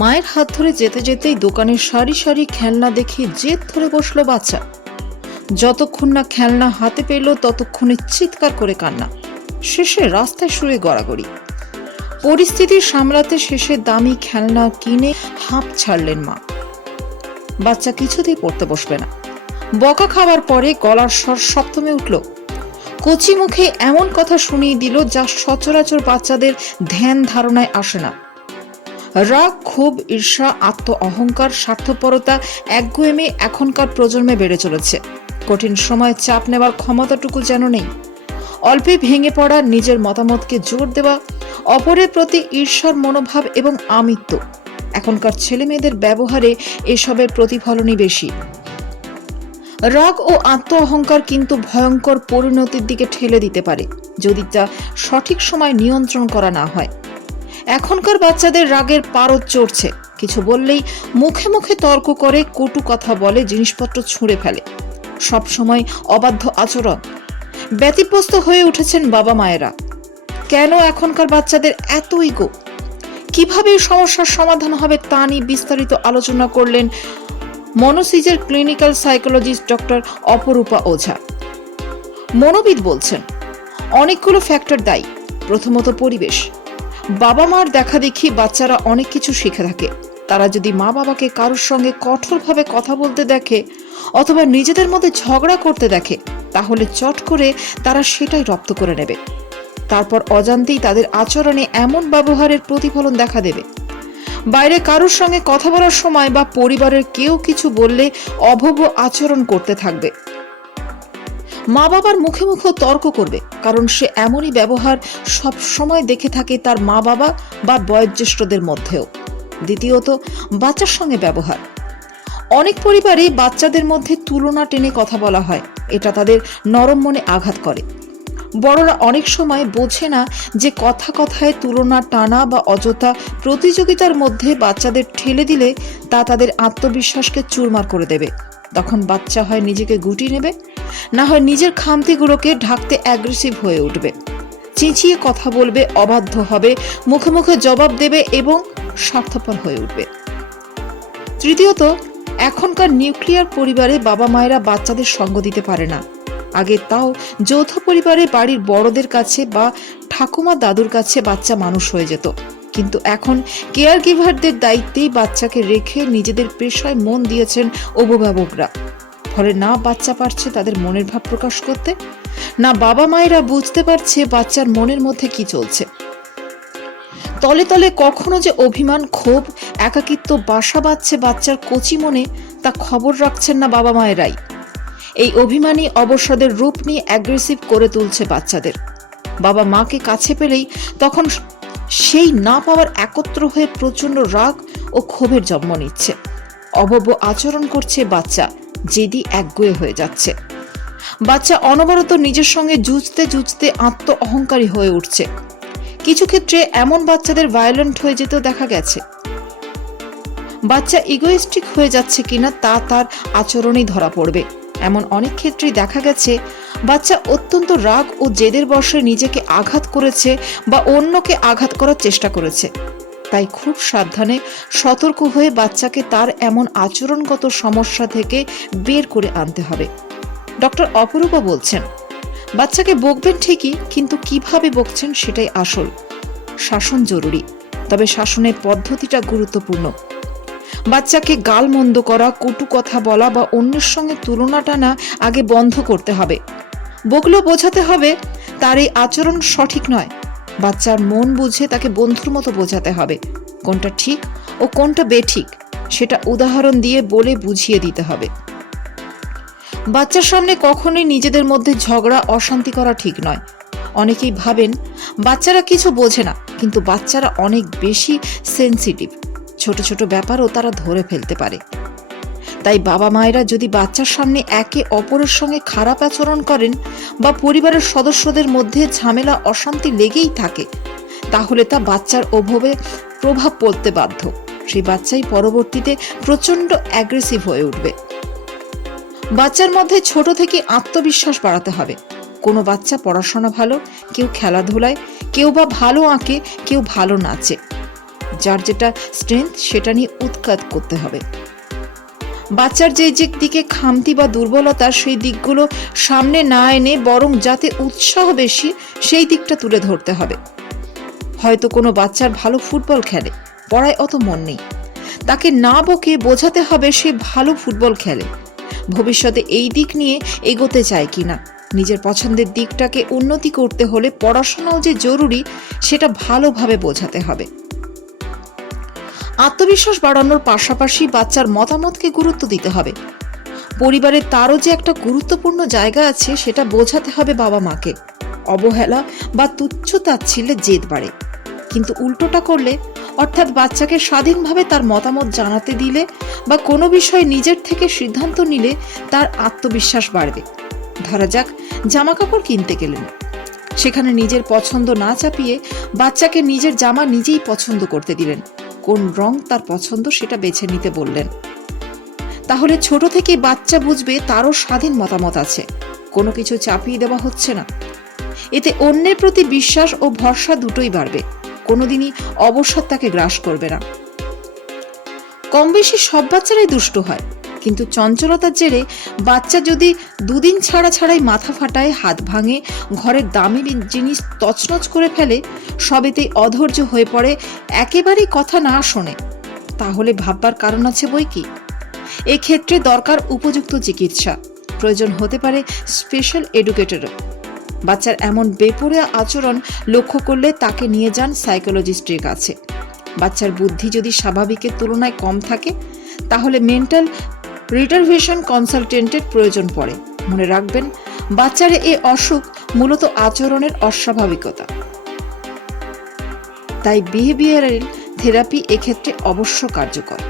মায়ের হাত ধরে যেতে যেতেই দোকানের সারি সারি খেলনা দেখে জেদ ধরে বসল বাচ্চা। যতক্ষণ না খেলনা হাতে পেল, ততক্ষণে চিৎকার করে কান্না। শেষে রাস্তায় শুয়ে গড়াগড়ি। পরিস্থিতি সামলাতে শেষে দামি খেলনা কিনে হাঁপ ছাড়লেন মা। বাচ্চা কিছুতেই পড়তে বসবে না। বকা খাওয়ার পরে গলার স্বর সপ্তমে উঠল। কচি মুখে এমন কথা শুনিয়ে দিল যা সচরাচর বাচ্চাদের ধ্যান ধারণায় আসে না। রাগ, ক্ষোভ, ঈর্ষা, আত্ম অহংকার, স্বার্থপরতা একগুয়েমে এখনকার প্রজন্মে বেড়ে চলেছে। কঠিন সময় চাপ নেওয়ার ক্ষমতাটুকু যেন নেই। অল্পে ভেঙে পড়া নিজের মতামতকে জোর দেওয়া, অপরের প্রতি ঈর্ষার মনোভাব এবং আমিত্ব। এখনকার ছেলে মেয়েদের ব্যবহারে এসবের প্রতিফলনই বেশি। রাগ ও আত্ম অহংকার কিন্তু ভয়ঙ্কর পরিণতির দিকে ঠেলে দিতে পারে, যদি তা সঠিক সময় নিয়ন্ত্রণ করা না হয়। এখনকার বাচ্চাদের রাগের পারদ চড়ছে। কিছু বললেই মুখে মুখে তর্ক করে, কটু কথা বলে, জিনিসপত্র ছুঁড়ে ফেলে। সব সময় অবাধ্য আচরণ। ব্যতিব্যস্ত হয়ে উঠেছেন বাবা মায়েরা। কেন এখনকার বাচ্চাদের এত ইগো কীভাবে সমস্যার সমাধান হবে তা নিয়ে বিস্তারিত আলোচনা করলেন মনোসিজের ক্লিনিক্যাল সাইকোলজিস্ট ডক্টর অপরূপা ওঝা। মনোবিদ বলছেন, অনেকগুলো ফ্যাক্টর দায়ী, প্রথমত পরিবেশ। বাবা মার দেখা দেখি বাচ্চারা অনেক কিছু শিখে থাকে। তারা যদি মা বাবাকে কারোর সঙ্গে কঠোরভাবে কথা বলতে দেখে অথবা নিজেদের মধ্যে ঝগড়া করতে দেখে, তাহলে চট করে তারা সেটাই রপ্ত করে নেবে। তারপর অজান্তেই তাদের আচরণে এমন ব্যবহারের প্রতিফলন দেখা দেবে। বাইরে কারোর সঙ্গে কথা বলার সময় বা পরিবারের কেউ কিছু বললে অভব্য আচরণ করতে থাকবে। মা বাবার মুখে মুখে তর্ক করবে, কারণ সে এমনই ব্যবহার সব সময় দেখে থাকে তার মা বাবা বা বয়োজ্যেষ্ঠদের মধ্যেও। দ্বিতীয়ত, বাচ্চার সঙ্গে ব্যবহার। অনেক পরিবারে বাচ্চাদের মধ্যে তুলনা টেনে কথা বলা হয়, এটা তাদের নরম মনে আঘাত করে। বড়রা অনেক সময় বোঝে না যে কথা কথায় তুলনা টানা বা অযথা প্রতিযোগিতার মধ্যে বাচ্চাদের ঠেলে দিলে তা তাদের আত্মবিশ্বাসকে চুরমার করে দেবে। তখন বাচ্চা হয় নিজেকে গুটি নেবে না হয় নিজের খামতিগুলোকে ঢাকতে অ্যাগ্রেসিভ হয়ে উঠবে। চেঁচিয়ে কথা বলবে, অবাধ্য হবে, মুখে মুখে জবাব দেবে এবং স্বার্থপর হয়ে উঠবে। তৃতীয়ত, এখনকার নিউক্লিয়ার পরিবারে বাবা মায়েরা বাচ্চাদের সঙ্গ দিতে পারে না। আগে তাও যৌথ পরিবারে বাড়ির বড়দের কাছে বা ঠাকুমা দাদুর কাছে বাচ্চা মানুষ হয়ে যেত। কিন্তু এখন কেয়ার গিভারদের দায়িত্বেই বাচ্চাকে রেখে নিজেদের পেশায় মন দিয়েছেন অভিভাবকরা। ফলে না বাচ্চা পারছে তাদের মনের ভাব প্রকাশ করতে? না বাবা মায়েরা বুঝতে পারছে বাচ্চার মনের মধ্যে কি চলছে? তলে তলে কখনো যে অভিমান, ক্ষোভ, একাকিত্ব বাসা বাঁধছে বাচ্চার কচি মনে, তা খবর রাখছেন না বাবা মায়েরাই। এই অভিমানী অবসাদের রূপ নিয়ে অ্যাগ্রেসিভ করে তুলছে বাচ্চাদের। বাবা মাকে কাছে পেলেই তখন সেই না পাওয়ার একত্র হয়ে প্রচণ্ড রাগ ও ক্ষোভের জন্ম নিচ্ছে। অভব্য আচরণ করছে বাচ্চা, জেদি একগুয়ে হয়ে যাচ্ছে। বাচ্চা অনবরত নিজের সঙ্গে জুঝতে জুঝতে আত্ম অহংকারী হয়ে উঠছে। কিছু ক্ষেত্রে এমন বাচ্চাদের ভায়োলেন্ট হয়ে যেতেও দেখা গেছে। বাচ্চা ইগোয়েস্টিক হয়ে যাচ্ছে কিনা তা তার আচরণেই ধরা পড়বে। এমন অনেক ক্ষেত্রেই দেখা গেছে, বাচ্চা অত্যন্ত রাগ ও জেদের বশে নিজেকে আঘাত করেছে বা অন্যকে আঘাত করার চেষ্টা করেছে। তাই খুব সাবধানে সতর্ক হয়ে বাচ্চাকে তার এমন আচরণগত সমস্যা থেকে বের করে আনতে হবে। ডক্টর অপরূপা বলছেন, বাচ্চাকে বকবেন ঠিকই, কিন্তু কীভাবে বকছেন সেটাই আসল। শাসন জরুরি, তবে শাসনের পদ্ধতিটা গুরুত্বপূর্ণ। বাচ্চাকে গাল মন্দ করা, কটু কথা বলা বা অন্যের সঙ্গে তুলনা টানা আগে বন্ধ করতে হবে। বগলো বোঝাতে হবে, তার এই আচরণ সঠিক নয়। বাচ্চার মন বুঝে তাকে বন্ধুর মতো বোঝাতে হবে। কোনটা ঠিক ও কোনটা বেঠিক, সেটা উদাহরণ দিয়ে বলে বুঝিয়ে দিতে হবে। বাচ্চার সামনে কখনোই নিজেদের মধ্যে ঝগড়া, অশান্তি করা ঠিক নয়। অনেকেই ভাবেন, বাচ্চারা কিছু বোঝে না, কিন্তু বাচ্চারা অনেক বেশি সেন্সিটিভ। ছোট ছোট ব্যাপারও তারা ধরে ফেলতে পারে। তাই বাবা মায়েরা যদি বাচ্চার সামনে একে অপরের সঙ্গে খারাপ আচরণ করেন বা পরিবারের সদস্যদের মধ্যে ঝামেলা, অশান্তি লেগেই থাকে, তাহলে তা বাচ্চার ওভাবে প্রভাব পড়তে বাধ্য। সেই বাচ্চাই পরবর্তীতে প্রচণ্ড অ্যাগ্রেসিভ হয়ে উঠবে। বাচ্চার মধ্যে ছোট থেকে আত্মবিশ্বাস বাড়াতে হবে। কোনো বাচ্চা পড়াশোনা ভালো, কেউ খেলাধুলায়, কেউ বা ভালো আঁকে, কেউ ভালো নাচে। যার যেটা স্ট্রেংথ সেটা নিয়ে উৎখাত করতে হবে। বাচ্চার যে যে দিকে খামতি বা দুর্বলতা, সেই দিকগুলো সামনে না এনে বরং যাতে উৎসাহ বেশি, সেই দিকটা তুলে ধরতে হবে। হয়তো কোনো বাচ্চার ভালো ফুটবল খেলে, পড়ায় অত মন নেই। তাকে না বকে বোঝাতে হবে সে ভালো ফুটবল খেলে। ভবিষ্যতে এই দিক নিয়ে এগোতে চায় কিনা নিজের পছন্দের দিকটাকে উন্নতি করতে হলে পড়াশোনাও যে জরুরি, সেটা ভালোভাবে বোঝাতে হবে। আত্মবিশ্বাস বাড়ানোর পাশাপাশি বাচ্চার মতামতকে গুরুত্ব দিতে হবে। পরিবারে তারও যে একটা গুরুত্বপূর্ণ জায়গা আছে, সেটা বোঝাতে হবে বাবা মাকে। অবহেলা বা তুচ্ছ তাচ্ছিল্যে জেদ বাড়ে। কিন্তু উল্টোটা করলে, অর্থাৎ বাচ্চাকে স্বাধীনভাবে তার মতামত জানাতে দিলে বা কোনো বিষয়ে নিজের থেকে সিদ্ধান্ত নিলে তার আত্মবিশ্বাস বাড়বে। ধরা যাক জামা কাপড় কিনতে গেলেন। সেখানে নিজের পছন্দ না চাপিয়ে বাচ্চাকে নিজের জামা নিজেই পছন্দ করতে দিলেন। কোন রং তার পছন্দ সেটা বেছে নিতে বললেন। তাহলে ছোট থেকে বাচ্চা বুঝবে তারও স্বাধীন মতামত আছে। কোনো কিছু চাপিয়ে দেওয়া হচ্ছে না। এতে অন্যের প্রতি বিশ্বাস ও ভরসা দুটোই বাড়বে। কোনোদিনই অবসর তাকে গ্রাস করবে না। কম বেশি সব বাচ্চারাই দুষ্ট হয়। কিন্তু চঞ্চলতার জেরে বাচ্চা যদি দুদিন ছাড়া ছাড়াই মাথা ফাটায়, হাত ভাঙে, ঘরের দামি জিনিস তছনছ করে ফেলে, সবেতেই অধৈর্য হয়ে পড়ে, একেবারেই কথা না শোনে, তাহলে ভাববার কারণ আছে বই কি? এক্ষেত্রে দরকার উপযুক্ত চিকিৎসা, প্রয়োজন হতে পারে স্পেশাল এডুকেটরও বাচ্চার এমন বেপরোয়া আচরণ লক্ষ্য করলে তাকে নিয়ে যান সাইকোলজিস্টের কাছে। বাচ্চার বুদ্ধি যদি স্বাভাবিকের তুলনায় কম থাকে, তাহলে মেন্টাল রিটারভেশন কনসালটেন্টের প্রয়োজন পড়ে। মনে রাখবেন, বাচ্চার এই অসুখ মূলত আচরণের অস্বাভাবিকতা। তাই বিহেভিয়ারাল থেরাপি এক্ষেত্রে অবশ্য কার্যকর।